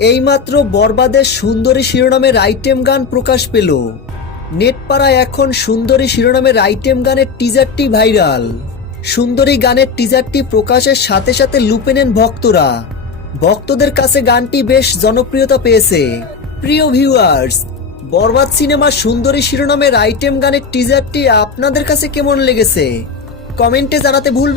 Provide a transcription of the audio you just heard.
এইমাত্র বরবাদের সুন্দরী শিরোনামের আইটেম গান প্রকাশ পেল। নেটপাড়ায় এখন সুন্দরী শিরোনামের আইটেম গানের টিজারটি ভাইরাল। সুন্দরী গানের টিজারটি প্রকাশের সাথে সাথে লুপে নেন ভক্তরা। ভক্তদের কাছে গানটি বেশ জনপ্রিয়তা পেয়েছে। প্রিয় ভিউয়ার্স, বরবাদ সিনেমার সুন্দরী শিরোনামের আইটেম গানের টিজারটি আপনাদের কাছে কেমন লেগেছে কমেন্টে জানাতে ভুলবেন